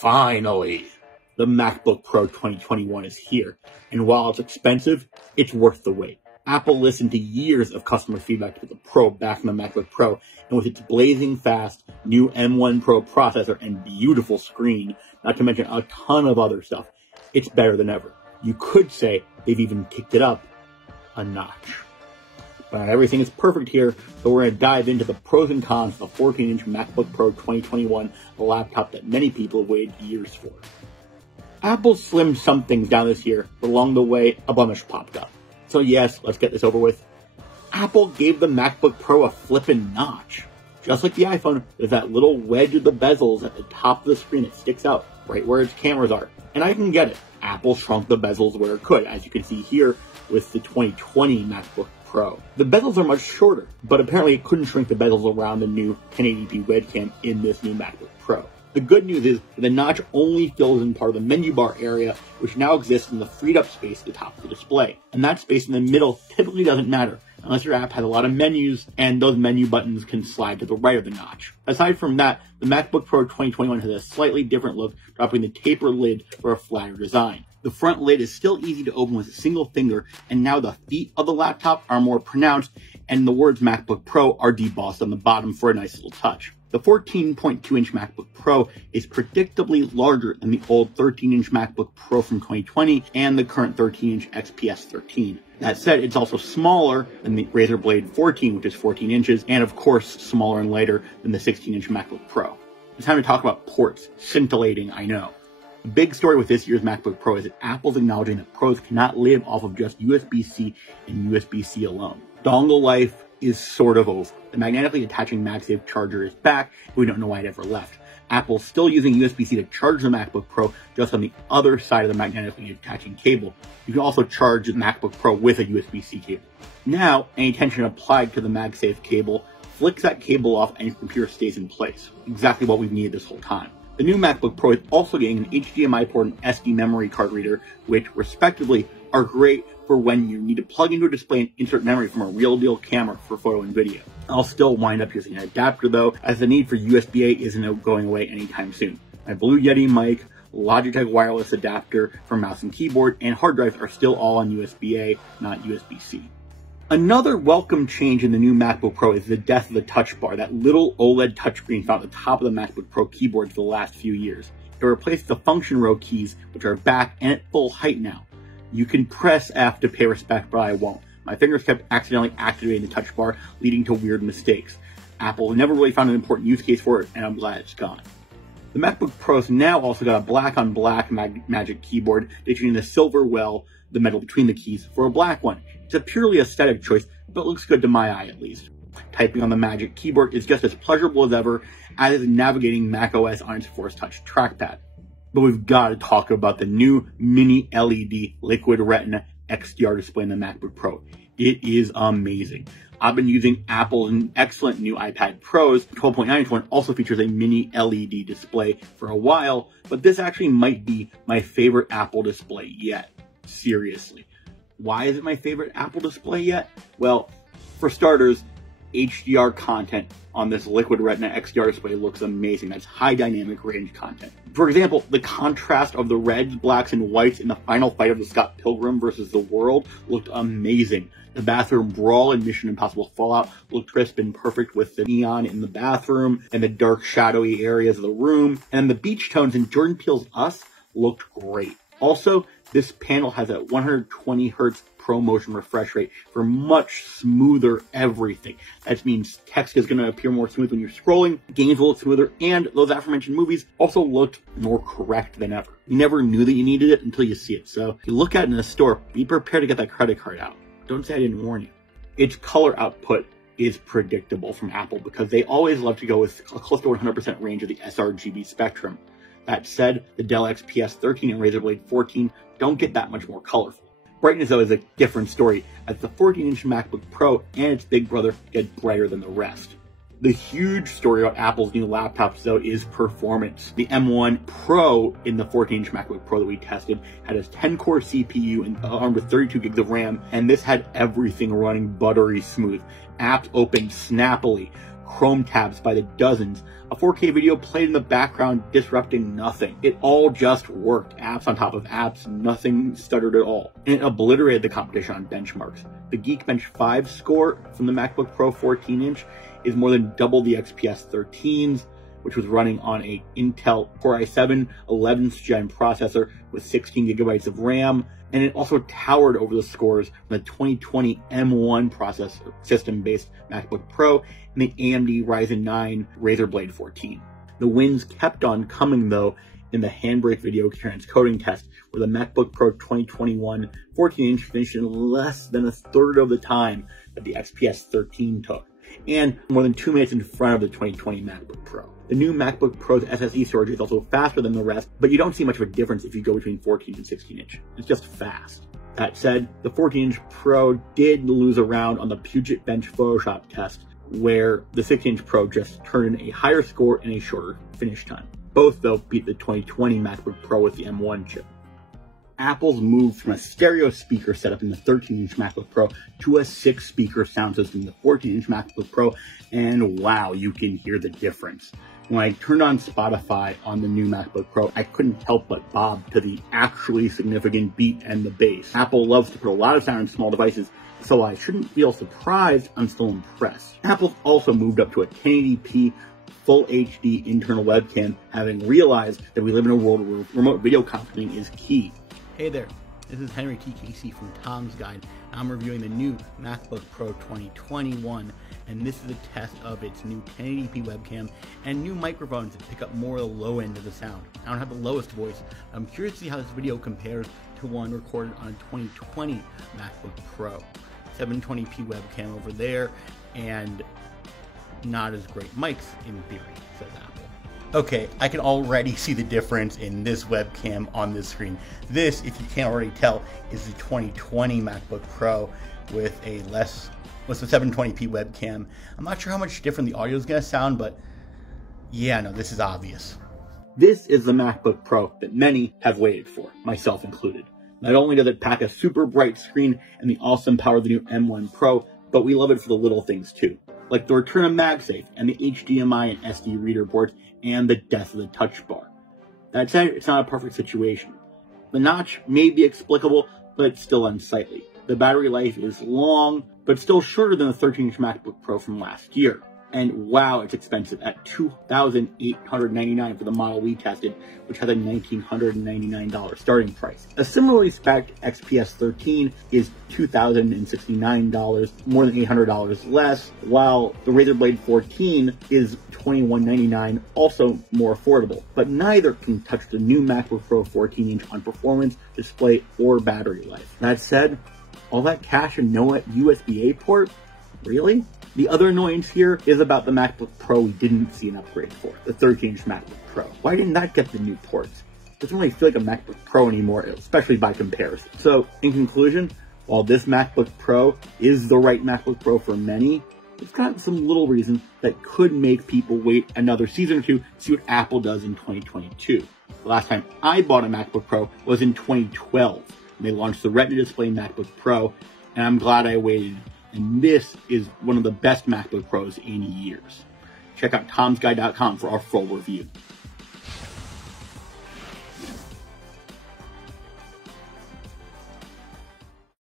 Finally, the MacBook Pro 2021 is here, and while it's expensive, it's worth the wait. Apple listened to years of customer feedback to put the Pro back in the MacBook Pro, and with its blazing fast new M1 Pro processor and beautiful screen, not to mention a ton of other stuff, it's better than ever. You could say they've even kicked it up a notch. But everything is perfect here, so we're going to dive into the pros and cons of the 14-inch MacBook Pro 2021, a laptop that many people have waited years for. Apple slimmed some things down this year, but along the way, a blemish popped up. So yes, let's get this over with. Apple gave the MacBook Pro a flippin' notch. Just like the iPhone, there's that little wedge of the bezels at the top of the screen that sticks out, right where its cameras are. And I can get it. Apple shrunk the bezels where it could, as you can see here with the 2020 MacBook Pro. The bezels are much shorter, but apparently it couldn't shrink the bezels around the new 1080p webcam in this new MacBook Pro. The good news is the notch only fills in part of the menu bar area, which now exists in the freed up space at the top of the display. And that space in the middle typically doesn't matter, unless your app has a lot of menus, and those menu buttons can slide to the right of the notch. Aside from that, the MacBook Pro 2021 has a slightly different look, dropping the taper lid for a flatter design. The front lid is still easy to open with a single finger, and now the feet of the laptop are more pronounced, and the words MacBook Pro are debossed on the bottom for a nice little touch. The 14.2-inch MacBook Pro is predictably larger than the old 13-inch MacBook Pro from 2020 and the current 13-inch XPS 13. That said, it's also smaller than the Razer Blade 14, which is 14 inches, and of course smaller and lighter than the 16-inch MacBook Pro. It's time to talk about ports. Scintillating, I know. The big story with this year's MacBook Pro is that Apple's acknowledging that pros cannot live off of just USB-C and USB-C alone. Dongle life is sort of over. The magnetically attaching MagSafe charger is back, but we don't know why it ever left. Apple's still using USB-C to charge the MacBook Pro, just on the other side of the magnetically attaching cable. You can also charge the MacBook Pro with a USB-C cable. Now, any tension applied to the MagSafe cable flicks that cable off and your computer stays in place. Exactly what we've needed this whole time. The new MacBook Pro is also getting an HDMI port and SD memory card reader, which respectively are great for when you need to plug into a display and insert memory from a real deal camera for photo and video. I'll still wind up using an adapter though, as the need for USB-A isn't going away anytime soon. My Blue Yeti mic, Logitech wireless adapter for mouse and keyboard, and hard drives are still all on USB-A, not USB-C. Another welcome change in the new MacBook Pro is the death of the touch bar, that little OLED touchscreen found at the top of the MacBook Pro keyboard for the last few years. It replaced the function row keys, which are back and at full height now. You can press F to pay respect, but I won't. My fingers kept accidentally activating the touch bar, leading to weird mistakes. Apple never really found an important use case for it, and I'm glad it's gone. The MacBook Pro's now also got a black on black Magic Keyboard, ditching the silver well, the metal between the keys, for a black one. It's a purely aesthetic choice, but looks good to my eye at least. Typing on the Magic Keyboard is just as pleasurable as ever, as is navigating macOS on its Force Touch trackpad. But we've got to talk about the new Mini LED Liquid Retina XDR display in the MacBook Pro. It is amazing. I've been using Apple's excellent new iPad Pros. 12.9-inch one also features a Mini LED display for a while, but this actually might be my favorite Apple display yet. Seriously. Why is it my favorite Apple display yet? Well, for starters, HDR content on this Liquid Retina XDR display looks amazing. That's high dynamic range content. For example, the contrast of the reds, blacks, and whites in the final fight of the Scott Pilgrim versus the World looked amazing. The bathroom brawl in Mission Impossible Fallout looked crisp and perfect with the neon in the bathroom and the dark shadowy areas of the room. And the beach tones in Jordan Peele's Us looked great. Also, this panel has a 120 Hz ProMotion refresh rate for much smoother everything. That means text is going to appear more smooth when you're scrolling, games will look smoother, and those aforementioned movies also looked more correct than ever. You never knew that you needed it until you see it, so if you look at it in the store, be prepared to get that credit card out. Don't say I didn't warn you. Its color output is predictable from Apple because they always love to go with close to 100% range of the sRGB spectrum. That said, the Dell XPS 13 and Razer Blade 14 don't get that much more colorful. Brightness, though, is a different story, as the 14-inch MacBook Pro and its big brother get brighter than the rest. The huge story about Apple's new laptops, though, is performance. The M1 Pro in the 14-inch MacBook Pro that we tested had a 10-core CPU and armed with 32 gigs of RAM, and this had everything running buttery smooth. Apps opened snappily. Chrome tabs by the dozens, a 4K video played in the background, disrupting nothing. It all just worked. Apps on top of apps, nothing stuttered at all. And it obliterated the competition on benchmarks. The Geekbench 5 score from the MacBook Pro 14-inch is more than double the XPS 13's, which was running on a Intel Core i7 11th gen processor with 16 gigabytes of RAM, and it also towered over the scores from the 2020 M1 processor system-based MacBook Pro and the AMD Ryzen 9 Razer Blade 14. The wins kept on coming, though, in the Handbrake video transcoding test, where the MacBook Pro 2021 14-inch finished in less than a third of the time that the XPS 13 took, and more than 2 minutes in front of the 2020 MacBook Pro. The new MacBook Pro's SSD storage is also faster than the rest, but you don't see much of a difference if you go between 14 and 16-inch. It's just fast. That said, the 14-inch Pro did lose a round on the Puget Bench Photoshop test, where the 16-inch Pro just turned in a higher score and a shorter finish time. Both, though, beat the 2020 MacBook Pro with the M1 chip. Apple's moved from a stereo speaker setup in the 13-inch MacBook Pro to a 6-speaker sound system in the 14-inch MacBook Pro, and wow, you can hear the difference. When I turned on Spotify on the new MacBook Pro, I couldn't help but bob to the actually significant beat and the bass. Apple loves to put a lot of sound in small devices, so I shouldn't feel surprised, I'm still impressed. Apple's also moved up to a 1080p Full HD internal webcam, having realized that we live in a world where remote video conferencing is key. Hey there, this is Henry T. Casey from Tom's Guide. I'm reviewing the new MacBook Pro 2021, and this is a test of its new 1080p webcam and new microphones that pick up more of the low end of the sound. I don't have the lowest voice. I'm curious to see how this video compares to one recorded on a 2020 MacBook Pro. 720p webcam over there, and not as great mics in theory, says Apple. Okay, I can already see the difference in this webcam on this screen. This, if you can't already tell, is the 2020 MacBook Pro with a 720p webcam. I'm not sure how much different the audio is going to sound, but yeah, no, this is obvious. This is the MacBook Pro that many have waited for, myself included. Not only does it pack a super bright screen and the awesome power of the new M1 Pro, but we love it for the little things too, like the return of MagSafe and the HDMI and SD reader ports and the death of the touch bar. That said, it's not a perfect situation. The notch may be explicable, but it's still unsightly. The battery life is long, but still shorter than the 13-inch MacBook Pro from last year. And wow, it's expensive at $2,899 for the model we tested, which has a $1,999 starting price. A similarly spec'd XPS 13 is $2,069, more than $800 less, while the Razer Blade 14 is $2,199, also more affordable. But neither can touch the new MacBook Pro 14-inch on performance, display, or battery life. That said, all that cash and no USB-A port? Really? The other annoyance here is about the MacBook Pro we didn't see an upgrade for, the 13-inch MacBook Pro. Why didn't that get the new ports? It doesn't really feel like a MacBook Pro anymore, especially by comparison. So, in conclusion, while this MacBook Pro is the right MacBook Pro for many, it's got some little reasons that could make people wait another season or two to see what Apple does in 2022. The last time I bought a MacBook Pro was in 2012, when they launched the Retina display MacBook Pro, and I'm glad I waited. And this is one of the best MacBook Pros in years. Check out tomsguide.com for our full review.